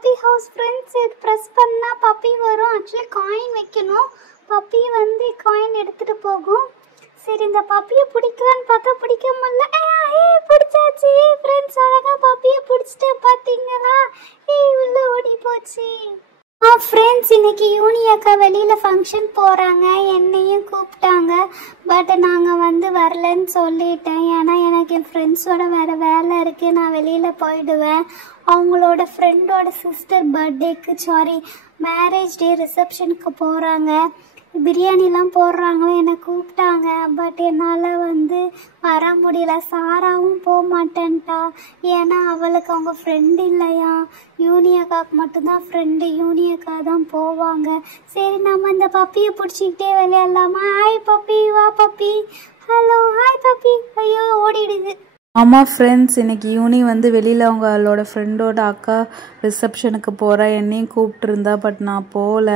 Puppy house friends. இது press பண்ணால் puppy வரும். ஆக்சுவலி காயின் வைக்கணும். பப்பி வந்து காயின் எடுத்துகிட்டு போகும். சரி, இந்த பப்பியை பிடிக்கலான்னு பார்த்தா பிடிக்க முடியல. பிடிச்சாச்சு ஃப்ரெண்ட்ஸ். அழகாக பப்பியை பிடிச்சிட்டு பார்த்தீங்களா? உள்ள ஓடி போச்சு. ஃப்ரெண்ட்ஸ், இன்னைக்கு யூனி அக்கா வெளியில் ஃபங்க்ஷன் போகிறாங்க. என்னையும் கூப்பிட்டாங்க. பட் நாங்கள் வந்து வரலன்னு சொல்லிட்டேன். ஏன்னா எனக்கு என் ஃப்ரெண்ட்ஸோட வேறு வேலை இருக்குது. நான் வெளியில் போயிடுவேன். அவங்களோட ஃப்ரெண்டோட சிஸ்டர் பர்த்டேக்கு மேரேஜ் டே ரிசப்ஷனுக்கு போகிறாங்க. பிரியாணிலாம் போடுறாங்களே, என்னை கூப்பிட்டாங்க. பட் என்னால் வந்து வர முடியல. சாராவும் போக மாட்டேன்ட்டா. ஏன்னா அவளுக்கு அவங்க ஃப்ரெண்டு இல்லையா. யூனி அக்காவுக்கு மட்டும்தான் ஃப்ரெண்டு. யூனி அக்கா தான் போவாங்க. சரி, நம்ம இந்த பப்பியை பிடிச்சிக்கிட்டே விளையாடலாமா? ஹாய் பப்பி, வா பப்பி. Hello, hi puppy. ஐயோ, ஓடிடுது. ஆமாம் ஃப்ரெண்ட்ஸ், இன்றைக்கி யூனி வந்து வெளியில் அவங்களோட ஃப்ரெண்டோட அக்கா ரிசப்ஷனுக்கு போகிறா. என்னையும் கூப்பிட்டுருந்தா. பட் நான் போகல.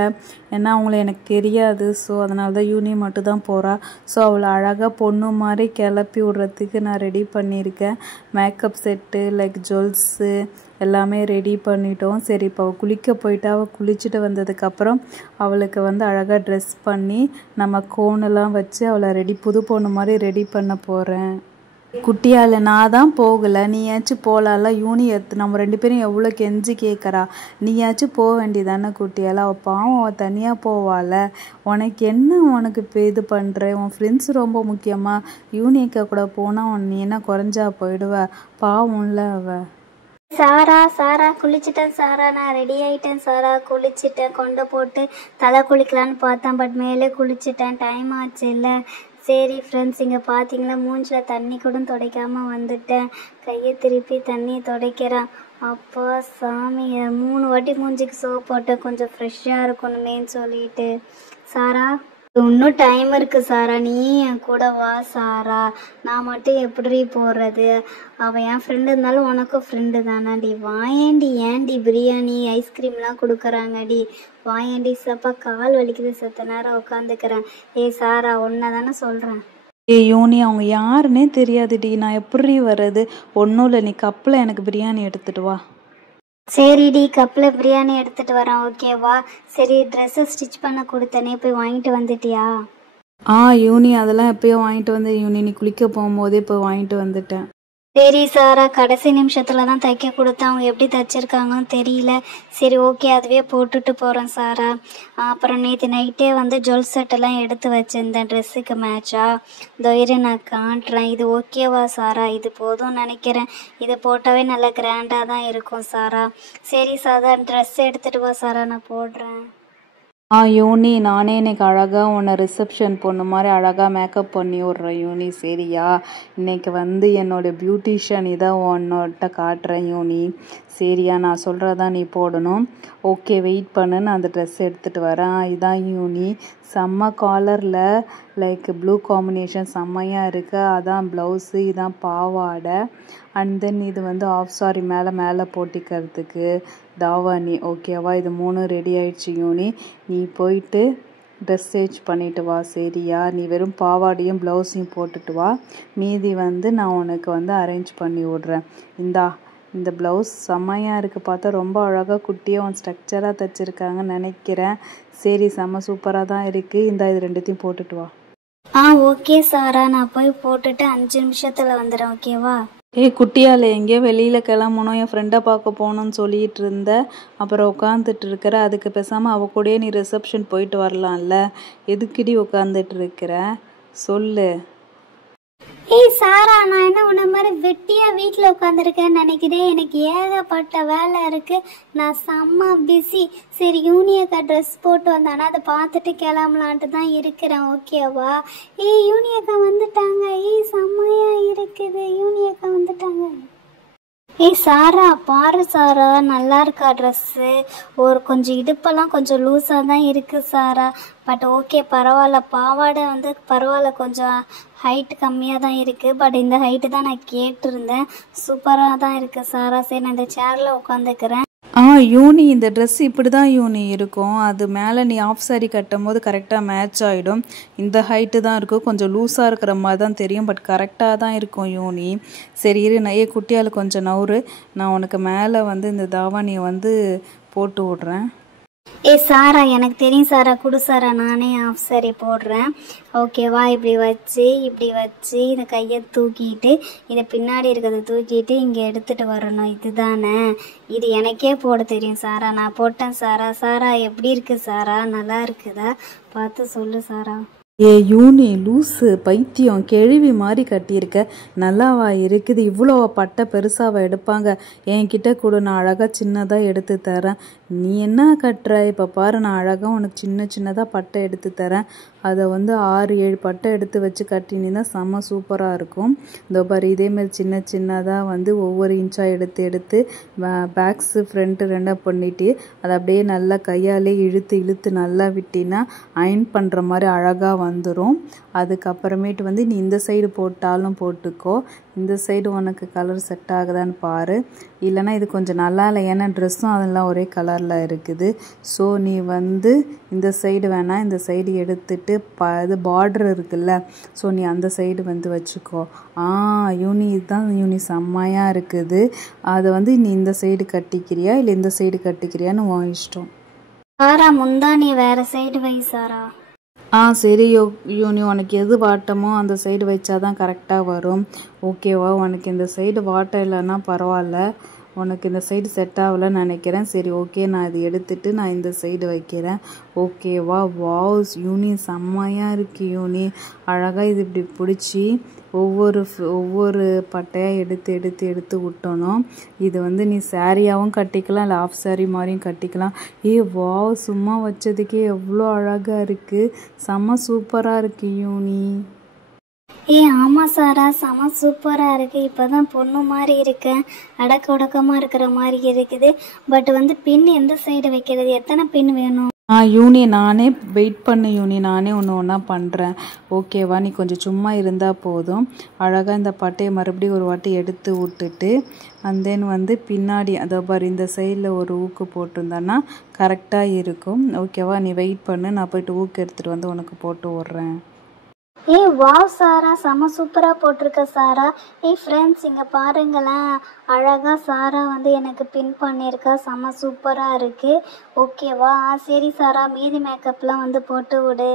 ஏன்னா அவங்கள எனக்கு தெரியாது. ஸோ அதனால தான் யூனி மட்டும் தான் போகிறா. ஸோ அவளை அழகாக பொண்ணு மாதிரி கிளப்பி விட்றதுக்கு நான் ரெடி பண்ணியிருக்கேன். மேக்கப் செட்டு லைக் ஜுவல்ஸு எல்லாமே ரெடி பண்ணிட்டோம். சரி, இப்போ அவள் குளிக்க போயிட்டு அவள் குளிச்சுட்டு வந்ததுக்கப்புறம் அவளுக்கு வந்து அழகாக ட்ரெஸ் பண்ணி நம்ம கோனெல்லாம் வச்சு அவளை புது பொண்ணு மாதிரி ரெடி பண்ண போகிறேன். குட்டியால் நான் தான் போகலை, நீயாச்சும் போகலாம்ல. யூனி நம்ம 2 பேரும் எவ்வளோ கெஞ்சி கேட்குறா. நீயாச்சும் போக வேண்டியதானே குட்டியால். அவள் பாவம், அவள் தனியாக போவாள். உனக்கு என்ன, உனக்கு இப்போ இது பண்ணுற? உன் ஃப்ரெண்ட்ஸ் ரொம்ப முக்கியமாக. யூனியக்கா கூட போனால் நீ என்ன குறைஞ்சா போயிடுவ? பாவம்ல அவள். சாரா குளிச்சுட்டேன் சாரா. நான் ரெடி ஆகிட்டேன் சாரா. குளிச்சுட்டேன். கொண்டை போட்டு தலை குளிக்கலான்னு பார்த்தேன். பட் மேலே குளிச்சுட்டேன். டைம் ஆச்சு இல்லை. சரி ஃப்ரெண்ட்ஸ், இங்கே பார்த்தீங்களா, மூஞ்சில் தண்ணி கூட துடைக்காமல் வந்துட்டேன். கையை திருப்பி தண்ணியை துடைக்கிறேன். அப்பா சாமி, 3 வாட்டி மூஞ்சிக்கு சோப் போட்டேன். கொஞ்சம் ஃப்ரெஷ்ஷாக இருக்கணுமேன்னு சொல்லிட்டு. சாரா, இன்னும் டைம் இருக்குது சாரா. நீ என் கூட வா சாரா. நான் மட்டும் எப்படி போடுறது? அவன் என் ஃப்ரெண்டு இருந்தாலும் உனக்கும் ஃப்ரெண்டு தானாடி. வாயேண்டி. ஏன்டி பிரியாணி ஐஸ்கிரீம்லாம் கொடுக்குறாங்கடி. வாயேண்டி. சப்பா கால் வலிக்குது. செத்த நேரம் உட்காந்துக்கிறேன். சாரா, ஒன்றை தானே சொல்கிறேன். யூனி, அவங்க யாருன்னே தெரியாதுடி. நான் எப்படி வர்றது? ஒன்றும் இல்லை, நீ கப்பில் எனக்கு பிரியாணி எடுத்துகிட்டு வா. சரிடி, கப்பில் பிரியாணி எடுத்துகிட்டு வரேன். ஓகேவா? சரி, ட்ரெஸ்ஸை ஸ்டிச் பண்ண கொடுத்தனே, போய் வாங்கிட்டு வந்துட்டியா? யூனி, அதெல்லாம் எப்போயோ வாங்கிட்டு வந்தேன் யூனி. நீ குளிக்க போகும்போதே இப்போ வாங்கிட்டு வந்துட்டேன். சரி சாரா, கடைசி நிமிஷத்தில் தான் தைக்க கொடுத்தேன். அவங்க எப்படி தைச்சிருக்காங்கன்னு தெரியல. சரி, ஓகே, அதுவே போட்டுட்டு போகிறேன் சாரா. அப்புறம் நேற்று நைட்டே வந்து ஜுவல் செட்டெல்லாம் எடுத்து வச்சுருந்தேன் ட்ரெஸ்ஸுக்கு மேட்சாக. தொயிறு நான் காட்டுறேன். இது ஓகேவா சாரா? இது போதும் நினைக்கிறேன். இது போட்டாவே நல்லா கிராண்டாக தான் இருக்கும் சாரா. சரி சாரா, ட்ரெஸ் எடுத்துகிட்டு வா சாரா, நான் போடுறேன். யூனி, நானே இன்னைக்கு அழகாக உன்னை ரிசப்ஷன் பொண்ணு மாதிரி அழகாக மேக்கப் பண்ணி விட்றேன் யூனி. சரியா? இன்னைக்கு வந்து என்னோட பியூட்டிஷியன் இதான் உன்னோட்ட காட்டுறேன் யூனி. சரியா? நான் சொல்கிறதான் நீ போடணும். ஓகே, வெயிட் பண்ணு, நான் அந்த ட்ரெஸ் எடுத்துகிட்டு வரேன். இதான் யூனி. செம்ம காலரில் லைக் ப்ளூ காம்பினேஷன் செம்மையாக இருக்குது. அதான் ப்ளவுஸு, இதான் பாவாடை. அண்ட் தென் இது வந்து ஆஃப் சாரி மேலே போட்டிக்கிறதுக்கு தாவாணி. ஓகேவா? இது 3 ரெடி ஆயிடுச்சு யூனி. நீ போயிட்டு ட்ரெஸ் சேஞ்ச் பண்ணிட்டு வா. சரியா? நீ வெறும் பாவாடையும் ப்ளவுஸையும் போட்டுட்டு வா. மீதி வந்து நான் உனக்கு வந்து அரேஞ்ச் பண்ணி விட்றேன். இந்த ப்ளவுஸ் செம்மையாக இருக்குது. பார்த்தா ரொம்ப அழகாக குட்டியாக ஒன் ஸ்ட்ரக்சராக தைச்சிருக்காங்கன்னு நினைக்கிறேன். சரி, செம்ம சூப்பராக தான் இருக்குது. இது 2த்தையும் போட்டுட்டு வா. ஓகே சாரா, நான் போய் போட்டுட்டு 5 நிமிஷத்தில் வந்துடுறேன். ஓகேவா? குட்டியால் எங்கேயோ வெளியில் கிளம்பணும், என் ஃப்ரெண்டை பார்க்க போகணுன்னு சொல்லிகிட்டு இருந்த. அப்புறம் உட்காந்துட்டு இருக்கிற. அதுக்கு பேசாமல் அவள் கூடயே நீ ரிசப்ஷன் போயிட்டு வரலாம்ல. எதுக்குடி உட்காந்துட்டு இருக்கிற? சொல்லு. சாரா, நான் என்ன உன்ன மாதிரி வெட்டியா வீட்டில் உட்காந்துருக்கேன்னு நினைக்கிறேன். எனக்கு ஏகப்பட்ட வேலை இருக்கு. நான் செம்ம பிஸி. சரி, யூனியக்கா ட்ரெஸ் போட்டு வந்தானா அதை பார்த்துட்டு கிளம்பலான்ட்டு தான் இருக்கிறேன். ஓகேவா? யூனியக்கா வந்துட்டாங்க. செம்மையா இருக்குது. யூனியக்கா வந்துட்டாங்க. சாரா, பாரு சாரா, நல்லா இருக்கா ட்ரெஸ்ஸு? கொஞ்சம் இடுப்பெல்லாம் கொஞ்சம் லூஸாக தான் இருக்குது சாரா. பட் ஓகே, பரவாயில்ல. பாவாடை வந்து பரவாயில்ல, கொஞ்சம் ஹைட் கம்மியாக தான் இருக்குது. பட் இந்த ஹைட்டு தான் நான் கேட்டிருந்தேன். சூப்பராக தான் இருக்குது சாரா. சரி, நான் இந்த சேரில் உட்காந்துக்கிறேன். யூனி இந்த ட்ரெஸ் இப்படி தான் யூனி இருக்கும். அது மேலே நீ ஆஃப் சாரி கட்டும் போது கரெக்டாக மேட்ச் ஆகிடும். இந்த ஹைட்டு தான் இருக்கும், கொஞ்சம் லூஸாக இருக்கிற மாதிரி தான் தெரியும், பட் கரெக்டாக தான் இருக்கும் யூனி. சரி இரு, நான் குட்டியால் கொஞ்சம் நவுறு, நான் உனக்கு மேலே வந்து இந்த தாவாணியை வந்து போட்டு விட்றேன். சாரா, எனக்கு தெரியும் சாரா, குடு சாரா, நானே ஆஃப் சாரி போடுறேன். ஓகேவா? இப்படி வச்சு இந்த கையை தூக்கிட்டு இதை பின்னாடி இருக்கிறத தூக்கிட்டு இங்கே எடுத்துகிட்டு வரணும். இதுதானே? இது எனக்கே போட தெரியும் சாரா, நான் போட்டேன் சாரா. சாரா எப்படி இருக்கு சாரா? நல்லா இருக்குதா? பார்த்து சொல்லு சாரா. யூனி லூஸு பைத்தியம், கேள்வி மாதிரி கட்டியிருக்க, நல்லாவா இருக்குது? இவ்வளோ பட்டை பெருசாவா எடுப்பாங்க? என்கிட்ட கூட நான் அழகாக சின்னதாக எடுத்து தரேன். நீ என்ன கட்டுற? இப்போ பாரு, நான் அழகாக உனக்கு சின்னதாக பட்டை எடுத்து தரேன். அதை வந்து 6-7 பட்டை எடுத்து வச்சு கட்டினீங்கன்னா செம்ம சூப்பராக இருக்கும். இந்த பாரு, இதேமாரி சின்னதாக வந்து ஒவ்வொரு இன்ச்சாக எடுத்து பேக்ஸு ஃப்ரண்ட்டு 2 பண்ணிட்டு அதை அப்படியே நல்லா கையாலே இழுத்து நல்லா விட்டினா அயன் பண்ணுற மாதிரி அழகாக வந்துடும். அதுக்கப்புறமேட்டு வந்து நீ இந்த சைடு போட்டாலும் போட்டுக்கோ, இந்த சைடு உனக்கு கலர் செட் ஆகுதான்னு பாரு. இல்லைனா இது கொஞ்சம் நல்லா இல்லை, ஏன்னா ட்ரெஸ்ஸும் அதெல்லாம் ஒரே கலரில் இருக்குது. ஸோ நீ வந்து இந்த சைடு வேணால் இந்த சைடு எடுத்துட்டு இது பார்டர் இருக்குல்ல, ஸோ நீ அந்த சைடு வந்து வச்சுக்கோ. யூனி இதுதான் யூனி, செம்மையாக இருக்குது. அதை வந்து நீ இந்த சைடு கட்டிக்கிறியா இல்லை இந்த சைடு கட்டிக்கிறியான்னு உன் இஷ்டம். சாரா, முந்தானி வேற சைடு வை சாரா. சரி யூனி, உனக்கு எது வாட்டமோ அந்த சைடு வச்சாதான் கரெக்டாக வரும். ஓகேவா? உனக்கு இந்த சைடு வாட்டம் இல்லைன்னா பரவாயில்ல, உனக்கு இந்த சைடு செட் ஆகலன்னு நினைக்கிறேன். சரி ஓகே, நான் இது எடுத்துட்டு நான் இந்த சைடு வைக்கிறேன். ஓகேவா? வாவ் யூனி, செம்மையாக இருக்குது யூனி. அழகாக இது இப்படி பிடிச்சி ஒவ்வொரு பட்டையாக எடுத்து விட்டணும். இது வந்து நீ சாரியாகவும் கட்டிக்கலாம், இல்லை ஆஃப் சாரி மாதிரியும் கட்டிக்கலாம். வாவ், சும்மா வச்சதுக்கே எவ்வளோ அழகாக இருக்குது, செம்ம சூப்பராக இருக்குது யூனி. ஆமாம் சாரா, செம சூப்பராக இருக்குது. இப்போ தான் பொண்ணு மாதிரி இருக்கேன், அடக்க உடக்கமாக இருக்கிற மாதிரி இருக்குது. பட் வந்து பின் எந்த சைடு வைக்கிறது? எத்தனை பின் வேணும்? யூனி, நானே வெயிட் பண்ணு யூனி, நானே ஒன்றா பண்ணுறேன். ஓகேவா? நீ கொஞ்சம் சும்மா இருந்தால் போதும். அழகாக இந்த பட்டையை மறுபடியும் ஒரு வாட்டி எடுத்து விட்டுட்டு தென் வந்து பின்னாடி அதோ பாரு, இந்த சைடில் ஒரு ஊக்கு போட்டிருந்தான்னா கரெக்டாக இருக்கும். ஓகேவா? நீ வெயிட் பண்ணு, நான் போய்ட்டு ஊக்கு எடுத்துகிட்டு வந்து உனக்கு போட்டு விட்றேன். வாவ் சாரா, செம சூப்பராக போட்டிருக்க சாரா. ஃப்ரெண்ட்ஸ் இங்கே பாருங்களேன், அழகாக சாரா வந்து எனக்கு பின் பண்ணியிருக்கா, செம சூப்பராக இருக்குது. ஓகேவா? சரி சாரா, மீதி மேக்கப்லாம் வந்து போட்டு விடு.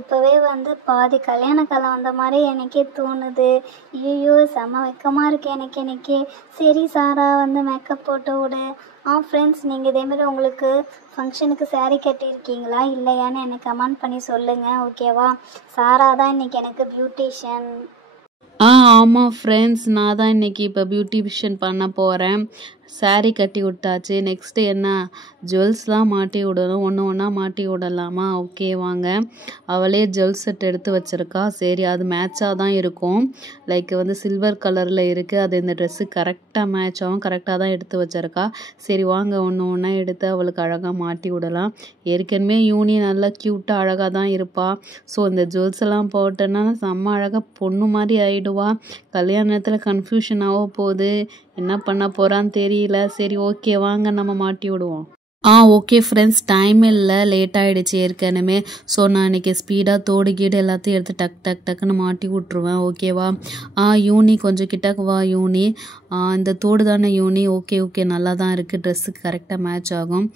இப்போவே வந்து பாதி கல்யாண காலம் வந்த மாதிரி எனக்கே தோணுது. ஐயோ, செம வெக்கமாக இருக்குது எனக்கே. சரி சாரா, வந்து மேக்கப் போட்டு விடு. ஃப்ரெண்ட்ஸ், நீங்கள் இதேமாதிரி உங்களுக்கு ஃபங்க்ஷனுக்கு சாரீ கட்டியிருக்கீங்களா இல்லையான்னு எனக்கு கமெண்ட் பண்ணி சொல்லுங்கள். ஓகேவா? சாரா தான் இன்றைக்கி எனக்கு பியூட்டிஷியன். ஆமாம் ஃப்ரெண்ட்ஸ், நான் தான் இன்றைக்கி இப்போ பியூட்டிஷியன் பண்ண போகிறேன். சாரீ கட்டி விட்டாச்சு, நெக்ஸ்ட்டு என்ன, ஜுவல்ஸ்லாம் மாட்டி விடணும். ஒன்றா மாட்டி விடலாமா? ஓகே வாங்க. அவளே ஜுவல் செட் எடுத்து வச்சுருக்கா. சரி, அது மேட்சாக தான் இருக்கும். லைக் வந்து சில்வர் கலரில் இருக்குது, அது இந்த ட்ரெஸ்ஸு கரெக்டாக மேட்ச் ஆகும், கரெக்டாக தான் எடுத்து வச்சுருக்கா. சரி வாங்க, ஒன்றா எடுத்து அவளுக்கு அழகாக மாட்டி விடலாம். ஏற்கனவே யூனி நல்லா க்யூட்டாக அழகாக தான் இருப்பாள். ஸோ இந்த ஜுவல்ஸ் எல்லாம் போட்டோன்னா செம்ம அழகாக பொண்ணு மாதிரி ஆகிடுவா. கல்யாணத்தில் கன்ஃபியூஷன் ஆக போகுது, என்ன பண்ண போகிறான்னு தெரியல. சரி ஓகே வாங்க, நம்ம மாட்டி விடுவோம். ஓகே ஃப்ரெண்ட்ஸ், டைம் இல்லை, லேட் ஆகிடுச்சு ஏற்கனவே. ஸோ நான் இன்றைக்கி ஸ்பீடாக தோடு கீடு எல்லாத்தையும் எடுத்து டக்குன்னு மாட்டி விட்ருவேன். ஓகேவா? யூனி கொஞ்சம் கிட்டக்கு வா யூனி. இந்த தோடு தானே யூனி? ஓகே நல்லா தான் இருக்குது, ட்ரெஸ்ஸுக்கு கரெக்டாக மேட்ச் ஆகும்.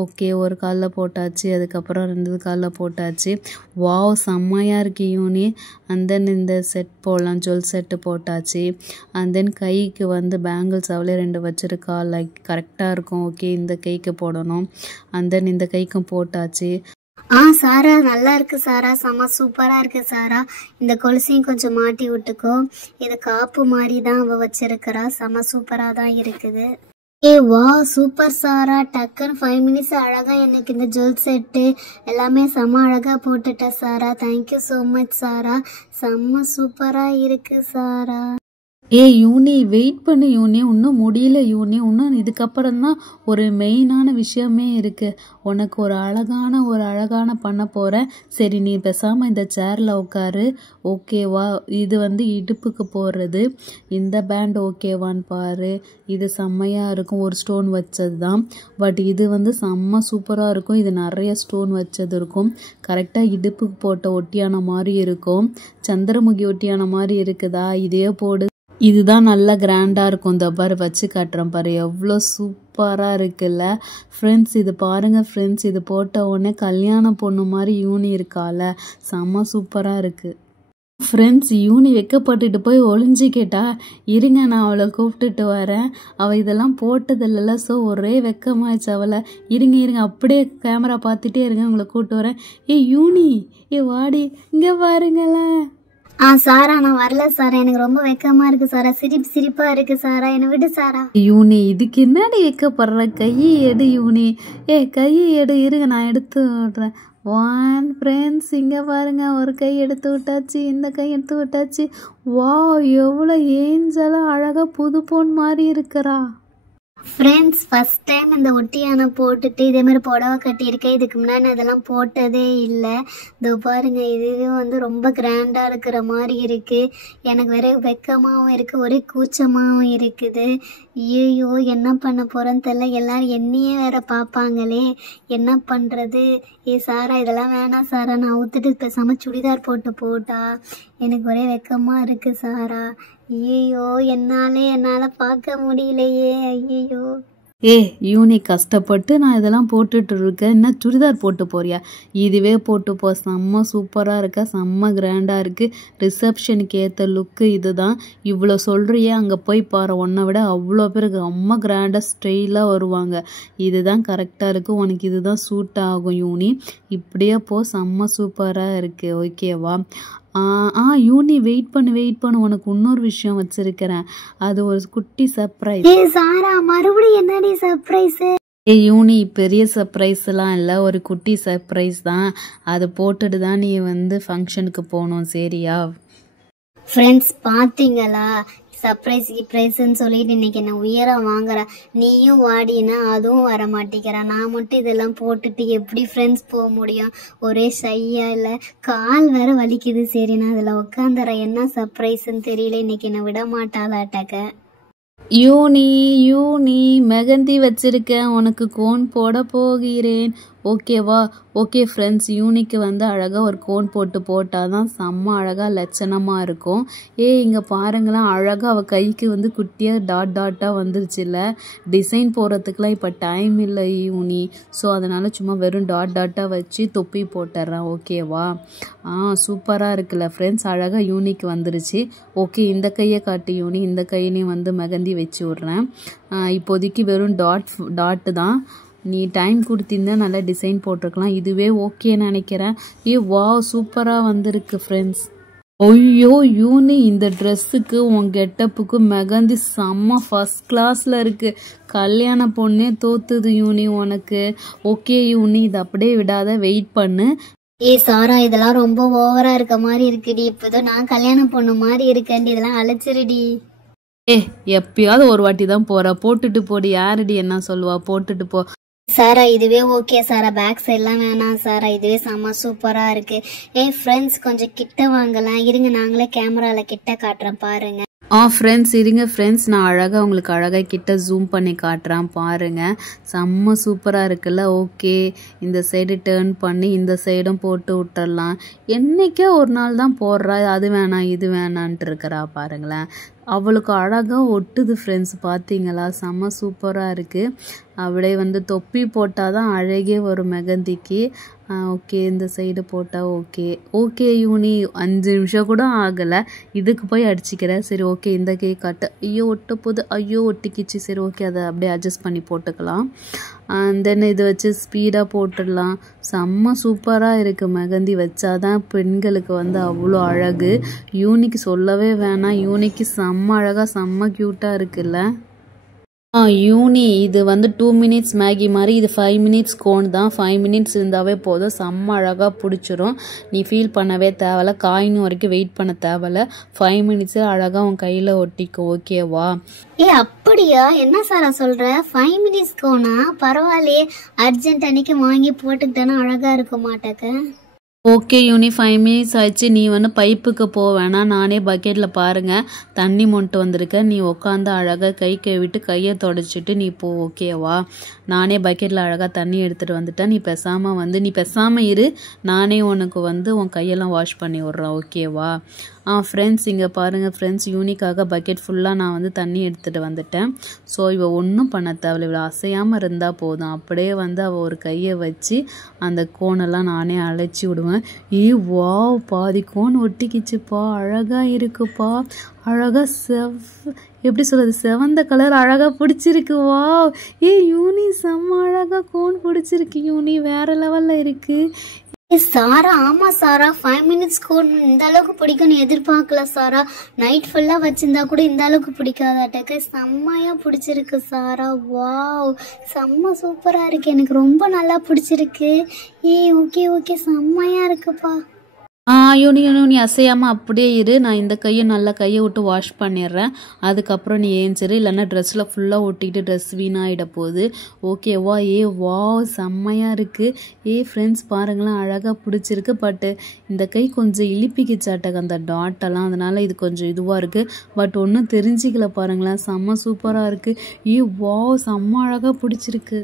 ஓகே, ஒரு காலில் போட்டாச்சு, அதுக்கப்புறம் 2 காலில் போட்டாச்சு. வாவ், செம்மையாக இருக்குது யூனி. தென் இந்த செட் போடலாம், ஜுவல் செட்டு போட்டாச்சு. தென் கைக்கு வந்து பேங்கிள்ஸ் அவளே 2 வச்சுருக்கா, லைக் கரெக்டாக இருக்கும். ஓகே, இந்த கைக்கு போடணும். தென் இந்த கைக்கும் போட்டாச்சு. சாரா, நல்லா இருக்கு சாரா, செம சூப்பராக இருக்குது சாரா. இந்த கொலுசையும் கொஞ்சம் மாட்டி விட்டுக்கோ. இது காப்பு மாதிரி தான் அவள் வச்சிருக்கிறா, செம சூப்பராக தான் இருக்குது. வா, சூப்பர் சாரா, டக்குன்னு 5 மினிட்ஸ் அழகாக எனக்கு இந்த ஜுவல் செட்டு எல்லாமே செம்ம அழகாக போட்டுட்டேன் சாரா. தேங்க்யூ ஸோ மச் சாரா, செம்ம சூப்பராக இருக்குது சாரா. யூனி வெயிட் பண்ணு யூனி, இன்னும் முடியல யூனி, இன்னும் இதுக்கப்புறம் தான் ஒரு மெயினான விஷயமே இருக்குது. உனக்கு ஒரு அழகான பண்ண போகிறேன். சரி நீ பேசாமல் இந்த சேரில் உட்காரு, ஓகேவா? இது வந்து இடுப்புக்கு போடுறது. இந்த பேண்ட் ஓகேவான்னு பாரு. இது செம்மையாக இருக்கும், ஒரு ஸ்டோன் வச்சது தான். பட் இது வந்து செம்ம சூப்பராக இருக்கும். இது நிறைய ஸ்டோன் வச்சது இருக்கும். கரெக்டாக இடுப்புக்கு போட்ட ஒட்டியான மாதிரி இருக்கும். சந்திரமுகி ஒட்டியான மாதிரி இருக்குதா? இதே போடு. இதுதான் நல்லா கிராண்டாக இருக்கும். இந்த பாரு வச்சு காட்டுறேன் பாரு, எவ்வளோ சூப்பராக இருக்குல்ல ஃப்ரெண்ட்ஸ். இது பாருங்கள் ஃப்ரெண்ட்ஸ், இது போட்ட உடனே கல்யாண பொண்ணு மாதிரி யூனி இருக்கால, செம்ம சூப்பராக இருக்குது ஃப்ரெண்ட்ஸ். யூனி வெக்கப்பட்டுட்டு போய் ஒளிஞ்சிக்கிட்டா. இருங்க நான் அவளை கூப்பிட்டுட்டு வரேன். அவள் இதெல்லாம் போட்டதில்ல, ஸோ ஒரே வெக்கமாயிடுச்சு அவளை. இருங்க அப்படியே கேமரா பார்த்துட்டே இருங்க, உங்களை கூப்பிட்டு வரேன். யூனி, வாடி இங்கே பாருங்களேன். சாரா நான் வரல சாரா, எனக்கு ரொம்ப வெக்கமா இருக்கு சாரா, சிரிப்பா இருக்கு சாரா, என்னை விடு சாரா. யூனி இதுக்கு என்னடி வெக்கப்படுற? கையை எடு யூனி, கையை எடு. இருங்க நான் எடுத்து விடுறேன். ஃப்ரெண்ட்ஸ் இங்கே பாருங்க, ஒரு கை எடுத்து விட்டாச்சு, இந்த கை எடுத்து விட்டாச்சு. வா, எவ்வளோ ஏஞ்சலாக அழகாக புது பொண்ணு மாதிரி இருக்கிறா. ஃப்ரெண்ட்ஸ் ஃபர்ஸ்ட் டைம் இந்த ஒட்டியானை போட்டுட்டு இதே மாதிரி புடவை கட்டியிருக்கேன். இதுக்கு முன்னாடி நான் இதெல்லாம் போட்டதே இல்லை. இதோ பாருங்க, இதுவே வந்து ரொம்ப கிராண்டாக இருக்கிற மாதிரி இருக்குது. எனக்கு வேற வெக்கமாகவும் இருக்குது, ஒரே கூச்சமாகவும் இருக்குது. ஐயோ என்ன பண்ண போகிறேன்னு தெரியல. எல்லோரும் என்னையே வேற பார்ப்பாங்களே, என்ன பண்ணுறது? சாரா இதெல்லாம் வேணாம் சாரா, நான் ஊற்றுட்டு பேசாமல் சுடிதார் போட்டா எனக்கு ஒரே வெக்கமாக இருக்குது சாரா. ஐயோ என்னால் பார்க்க முடியலையே. ஐயோ யூனி கஷ்டப்பட்டு நான் இதெல்லாம் போட்டுட்டு இருக்கேன், என்ன சுடிதார் போட்டு போறியா? இதுவே போட்டு போ, செம்ம சூப்பராக இருக்க, செம்ம கிராண்டாக இருக்குது. ரிசப்ஷனுக்கு ஏற்ற லுக்கு இதுதான். இவ்வளோ சொல்கிறியே, அங்கே போய் பாரு, உன்னை விட அவ்வளோ பேருக்கு ரொம்ப கிராண்டாக ஸ்டைலாக வருவாங்க. இதுதான் கரெக்டாக இருக்குது, உனக்கு இதுதான் சூட் ஆகும் யூனி. இப்படியே போ, செம்ம சூப்பராக இருக்குது, ஓகேவா? யூனி வெயிட் பண்ணு, உனக்கு இன்னொரு விஷயம் வச்சிருக்கிறேன். அது ஒரு குட்டி சர்ப்ரைஸ். சாரா மறுபடியும் என்னடி சர்ப்ரைஸ்? யூனி பெரிய சர்ப்ரைஸ்லாம் இல்லை, ஒரு குட்டி சர்ப்ரைஸ் தான். அதை போட்டுட்டு தான் நீ வந்து ஃபங்க்ஷனுக்கு போகணும், சரியா? ஃப்ரெண்ட்ஸ் பார்த்தீங்களா, சர்ப்ரைஸ்ன்னு சொல்லிட்டு இன்னைக்கு என்ன உயரா வாங்குறா. நீயும் வாடினா அதுவும் வர மாட்டேங்கிறா. நான் மட்டும் இதெல்லாம் போட்டுட்டு எப்படி ஃப்ரெண்ட்ஸ் போக முடியும்? ஒரே ஷையா இல்லை, கால் வேற வலிக்குது. சரி நான் அதில் உட்காந்துறேன். என்ன சர்ப்ரைஸ்ன்னு தெரியல, இன்னைக்கு என்ன விட மாட்டாளாட்டாக்க. யூனி மெகந்தி வச்சிருக்கேன், உனக்கு கோன் போட போகிறேன், ஓகேவா? ஓகே ஃப்ரெண்ட்ஸ், யூனிக்கு வந்து அழகாக ஒரு கோன் போட்டால் தான் செம்ம அழகாக லட்சணமாக இருக்கும். இங்கே பாருங்களேன், அழகாக அவள் கைக்கு வந்து குட்டியாக டாட்டாக வந்துருச்சுல்ல. டிசைன் போடுறதுக்கெலாம் இப்போ டைம் இல்லை யூனி, ஸோ அதனால் சும்மா வெறும் டாட்டாக வச்சு தொப்பி போட்டுடுறேன், ஓகேவா? சூப்பராக இருக்குல்ல ஃப்ரெண்ட்ஸ், அழகாக யூனிக்கு வந்துருச்சு. ஓகே, இந்த கையை காட்டு யூனி, இந்த கையிலையும் வந்து மெகந்தி வச்சு விட்றேன். இப்போதைக்கு வெறும் டாட்டு தான். நீ டைம் கொடுத்திருந்தா நல்லா டிசைன் போட்டிருக்கலாம். இதுவே ஓகேன்னு நினைக்கிறேன். வா சூப்பராக வந்திருக்கு ஃப்ரெண்ட்ஸ். ஐயோ யூனி, இந்த ட்ரெஸ்ஸுக்கு உன் கெட்டப்புக்கு மெகந்தி செம்ம ஃபர்ஸ்ட் கிளாஸில் இருக்குது. கல்யாண பொண்ணே தோத்துது யூனி உனக்கு. ஓகே யூனி, இதை அப்படியே விடாத, வெயிட் பண்ணு. சாரா இதெல்லாம் ரொம்ப ஓவரா இருக்க மாதிரி இருக்குடி. இப்போதான் நான் கல்யாணம் பொண்ணு மாதிரி இருக்கேன்டி, இதெல்லாம் அழைச்சிருடி. எப்பயாவது ஒரு வாட்டி தான் போற, போட்டுட்டு போடி. யாருடி என்ன சொல்லுவா? போட்டுட்டு போ. சாரா இதுவே ஓகே சாரா, பேக் சைட்லாம் வேணாம் சாரா, இதுவே செம்ம சூப்பரா இருக்கு. ஃப்ரெண்ட்ஸ் கொஞ்சம் கிட்ட வாங்கலாம், இருங்க நாங்களே கேமரால கிட்ட காட்டுறேன் பாருங்க. ஃப்ரெண்ட்ஸ் இருங்க ஃப்ரெண்ட்ஸ், நான் அழகாக உங்களுக்கு அழகாக கிட்ட ஜூம் பண்ணி காட்டுறேன் பாருங்கள். செம்ம சூப்பராக இருக்குல்ல. ஓகே, இந்த சைடு டேர்ன் பண்ணி இந்த சைடும் போட்டு விட்டுடலாம். என்றைக்கே ஒரு நாள் தான் போடுறா, அது வேணாம் இது வேணான்ட்டு இருக்கிறா பாருங்களேன். அவளுக்கு அழகாக ஒட்டுது ஃப்ரெண்ட்ஸ், பார்த்தீங்களா? செம்ம சூப்பராக இருக்குது. அப்படியே வந்து தொப்பி போட்டால் தான் அழகே வரும் மெகந்திக்கு. ஓகே, இந்த சைடு போட்டால் ஓகே யூனி, 5 நிமிஷம் கூட ஆகலை, இதுக்கு போய் அடிச்சிக்கிறேன். சரி ஓகே, இந்த கை காட்டு. ஐயோ ஒட்ட போது, ஐயோ ஒட்டிக்கிச்சு. சரி ஓகே, அதை அப்படியே அட்ஜஸ்ட் பண்ணி போட்டுக்கலாம். தென் இதை வச்சு ஸ்பீடாக போட்டுடலாம். செம்ம சூப்பராக இருக்குது. மெகந்தி வச்சாதான் பெண்களுக்கு வந்து அவ்வளோ அழகு. யூனிக்கு சொல்லவே வேணாம், யூனிக்கு செம்ம அழகாக செம்ம க்யூட்டாக இருக்குல்ல. யூனி இது வந்து 2 மினிட்ஸ் மேகி மாதிரி, இது 5 மினிட்ஸ் கோன் தான். 5 மினிட்ஸ் இருந்தாவே போதும், செம்ம அழகாக பிடிச்சிரும். நீ ஃபீல் பண்ணவே தேவையில்ல, காயினும் வரைக்கும் வெயிட் பண்ண தேவையில்ல. 5 மினிட்ஸே அழகாக உன் கையில் ஒட்டிக்கும். ஓகேவா? அப்படியா? என்ன சாரா சொல்ற? 5 மினிட்ஸ் கோனா? பரவாயில்லையே, அர்ஜென்ட் அன்னைக்கு வாங்கி போட்டுக்கிட்டேன்னா அழகா இருக்க மாட்டேக்க. ஓகே யூனி, 5 மினிட்ஸ் ஆச்சு. நீ வந்து பைப்புக்கு போவேனா, நானே பக்கெட்டில் பாருங்கள் தண்ணி மொண்டு வந்திருக்கேன். நீ உட்காந்து அழகாக கை கழுவிட்டு கையை தொடச்சிட்டு நீ போ. ஓகேவா? நானே பக்கெட்டில் அழகாக தண்ணி எடுத்துகிட்டு வந்துட்டேன். நீ பேசாமல் இரு, நானே உனக்கு வந்து உன் கையெல்லாம் வாஷ் பண்ணி விட்றேன். ஓகேவா? ஃப்ரெண்ட்ஸ் இங்கே பாருங்கள் ஃப்ரெண்ட்ஸ், யூனிக்காக பக்கெட் ஃபுல்லாக நான் வந்து தண்ணி எடுத்துகிட்டு வந்துட்டேன். ஸோ இவள் ஒன்றும் பண்ண தேவையில்ல, இவள் அசையாமல் இருந்தால் போதும். அப்படியே வந்து அவள் ஒரு கையை வச்சு அந்த கோனெல்லாம் நானே அழைச்சி விடுவேன். வாவ், பாதி கோன் ஒட்டிக்கிச்சுப்பா, அழகாக இருக்குப்பா, அழகாக எப்படி சொல்கிறது, செவந்த கலர் அழகாக பிடிச்சிருக்கு. வாவ், யூனி செம்ம அழகாக கோன் பிடிச்சிருக்கு யூனி, வேறு லெவலில் இருக்குது. சாரா, ஆமா சாரா, 5 மினிட்ஸ் கோன் இந்த அளவுக்கு பிடிக்கும்னு எதிர்பார்க்கல சாரா. நைட் ஃபுல்லா வச்சிருந்தா கூட இந்த அளவுக்கு பிடிக்காதாட்டக்கு, செம்மையா பிடிச்சிருக்கு சாரா. வாவ், செம்ம சூப்பரா இருக்கு, எனக்கு ரொம்ப நல்லா பிடிச்சிருக்கு. ஓகே ஓகே, செம்மையா இருக்குப்பா. யூனி அசையாமல் அப்படியே இரு, நான் இந்த கையும் நல்லா கையை விட்டு வாஷ் பண்ணிடுறேன். அதுக்கப்புறம் நீ ஏஞ்சிரு, இல்லைன்னா ட்ரெஸ்ஸில் ஃபுல்லாக ஒட்டிக்கிட்டு ட்ரெஸ் வீணாகிட போகுது. ஓகேவா? வாவ், செம்மையாக இருக்குது. ஃப்ரெண்ட்ஸ் பாருங்களேன், அழகாக பிடிச்சிருக்கு. பட்டு இந்த கை கொஞ்சம் இழிப்பிக்கிச்சாட்டக்கு அந்த டாட்டெல்லாம், அதனால் இது கொஞ்சம் இதுவாக இருக்குது. பட் ஒன்றும் தெரிஞ்சிக்கல பாருங்களேன், செம்ம சூப்பராக இருக்குது. வாவ், செம்ம அழகாக பிடிச்சிருக்கு.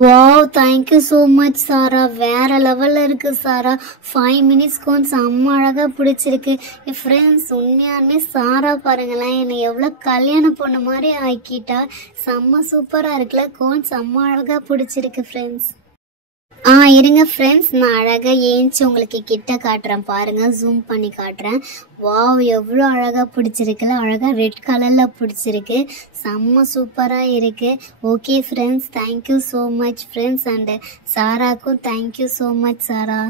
வாவ், தேங்க்யூ ஸோ மச் சாரா, வேற லெவலில் இருக்கு சாரா. 5 மினிட்ஸ் கோன் செம்ம அழகாக பிடிச்சிருக்கு. ஃப்ரெண்ட்ஸ் உண்மையாலுமே சாரா பாருங்களேன், என்னை எவ்வளோ கல்யாணம் பொண்ணு மாதிரி ஆக்கிட்டா. செம்ம சூப்பராக இருக்குல்ல, கோன் செம்ம அழகாக பிடிச்சிருக்கு ஃப்ரெண்ட்ஸ். இருங்க ஃப்ரெண்ட்ஸ், நான் அழகாக ஏஞ்சி உங்களுக்கு கிட்ட காட்டுறேன் பாருங்க, ஜூம் பண்ணி காட்டுறேன். வாவ், எவ்வளோ அழகாக பிடிச்சிருக்குல்ல, அழகாக ரெட் கலரில் பிடிச்சிருக்கு, செம்ம சூப்பராக இருக்குது. Okay friends, thank you so much friends, and சாராக்கும் thank you so much Sara.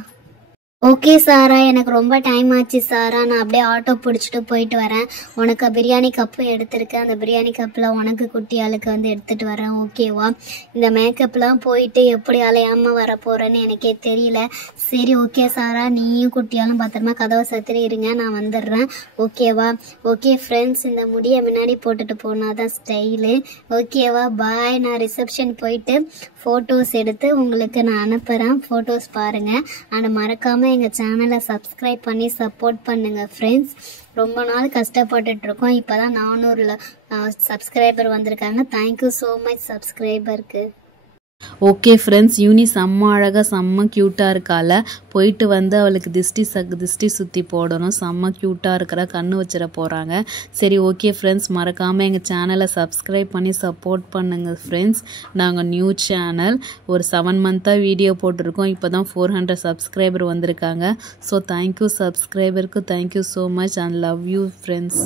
Okay Sara, எனக்கு ரொம்ப டைம் ஆச்சு சாரா, நான் அப்படியே ஆட்டோ பிடிச்சிட்டு போயிட்டு வரேன். உனக்கு பிரியாணி கப்பு எடுத்திருக்கேன், அந்த பிரியாணி கப்பில் உனக்கு குட்டி ஆளுக்கு வந்து எடுத்துகிட்டு வரேன். ஓகேவா? இந்த மேக்கப்லாம் போயிட்டு எப்படி அலையாமல் வர போகிறேன்னு எனக்கே தெரியல. சரி ஓகே சாரா, நீயும் குட்டியாலும் பத்திரமா கதவை சத்திரி இருங்க, நான் வந்துடுறேன். ஓகேவா? ஓகே ஃப்ரெண்ட்ஸ், இந்த முடியை முன்னாடி போட்டுட்டு போனால் தான் ஸ்டைலு. ஓகேவா? பாய், நான் ரிசப்ஷன் போயிட்டு ஃபோட்டோஸ் எடுத்து உங்களுக்கு நான் அனுப்புகிறேன். ஃபோட்டோஸ் பாருங்கள். ஆனால் மறக்காமல் எங்கள் சேனலை சப்ஸ்கிரைப் பண்ணி சப்போர்ட் பண்ணுங்கள் ஃப்ரெண்ட்ஸ். ரொம்ப நாள் கஷ்டப்பட்டுட்ருக்கோம், இப்போ தான் 400 சப்ஸ்கிரைபர் வந்திருக்காங்க. தேங்க்யூ ஸோ மச் சப்ஸ்கிரைபருக்கு. ஓகே ஃப்ரெண்ட்ஸ், யூனி செம்ம அழகாக செம்ம க்யூட்டாக இருக்கால. போயிட்டு வந்து அவளுக்கு திஷ்டி சுற்றி போடணும். செம்ம க்யூட்டாக இருக்கிற, கண்ணு வச்சிட போகிறாங்க. சரி ஓகே ஃப்ரெண்ட்ஸ், மறக்காமல் எங்கள் சேனலை சப்ஸ்கிரைப் பண்ணி சப்போர்ட் பண்ணுங்கள் ஃப்ரெண்ட்ஸ். நாங்கள் நியூ சேனல், ஒரு 7 மந்த்தாக வீடியோ போட்டிருக்கோம், இப்போ தான் 400 சப்ஸ்கிரைபர் வந்திருக்காங்க. ஸோ தேங்க்யூ சப்ஸ்கிரைபருக்கு, thank you so much and love you friends.